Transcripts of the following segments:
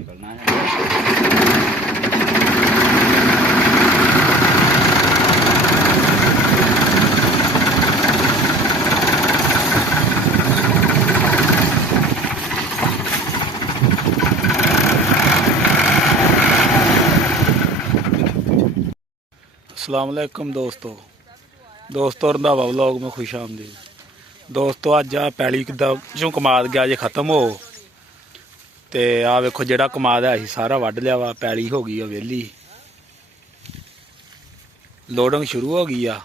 निकलना है। अस्सलाम वालेकुम दोस्तों रंधावा व्लॉग में खुश आमदीद। दोस्तों अज आ पैली चों कमाद गया जे खत्म हो ते आ वेखो जेड़ा कमाद है सारा वढ़ लिया वा। पैली हो गई वेली, लोडिंग शुरू हो गई आ,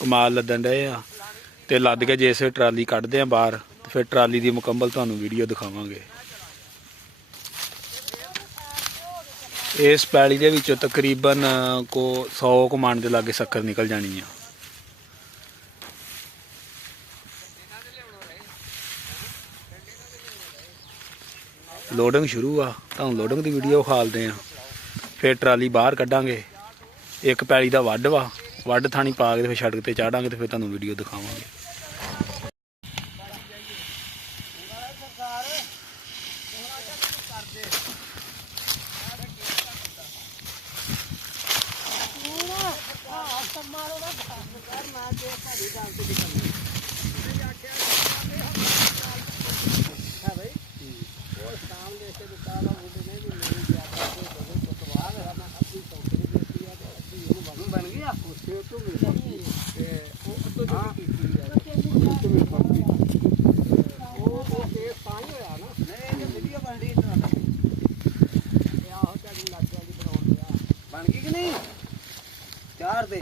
कमाद लदन रहे आ ते लद के जिस ट्राली कढ़दे आ बाहर तो फिर ट्राली की मुकम्मल तुहानूं वीडियो दिखावांगे। इस पैली दे विचों तकरीबन को 100 कुछ मन के लागे शक्कर निकल जानी है। लोडिंग शुरू आ, तुहानूं लोडिंग की वीडियो विखालदे आ, फिर ट्राली बाहर कढ़ांगे। एक पैली का वढ़ वा, वढ़ थानी पा के फिर सड़क ते चाढ़ांगे तो फिर तुहानूं वीडियो दिखावांगे। चार दे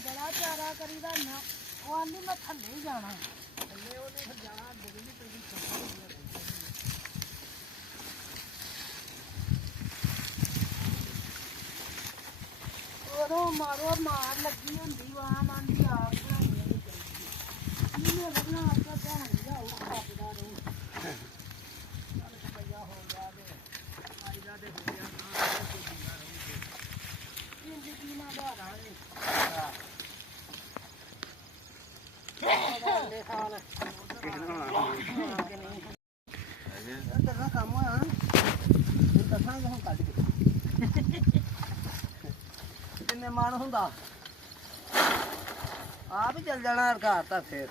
बड़ा प्यारा करीदा ना वो आंदी मैं थल्ले ही जाना थल्ले ओने फिर जाना बिजली पे भी ओरो मारो मार लगी हुंदी वहां मांदी आग बनानी इन्हें लगना आपका कौन जाओ खापदा रहो चल भैया हो गया दे आईदा दे हो गया ना जिंदगी ना बाहर आए काम होया दसांगे हम कट के किन्ने मन हुंदा आप ही चल जाना घर तक फिर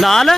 नाल